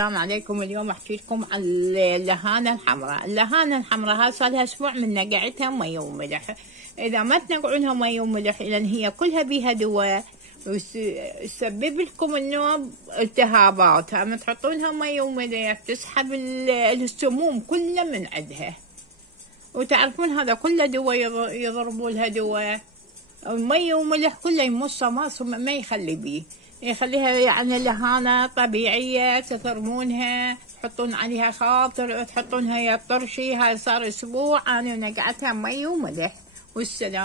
السلام عليكم. اليوم احكي لكم عن اللهانه الحمراء. اللهانه الحمراء هاي صار لها اسبوع من نقعتها مي وملح. اذا ما تنقعونها مي وملح لان هي كلها بيها دواء وتسبب لكم النوم التهابات. اما تحطونها مي وملح تسحب السموم كلها من عندها. وتعرفون هذا كله دواء، يضربوا لها دواء. مي وملح كله يمصه ما يخلي بيه، يخليها يعني لهانة طبيعية. تثرمونها، تحطون عليها خاطر، تحطونها يا طرشي. هاي صار اسبوع انا نقعتها مي وملح. والسلام.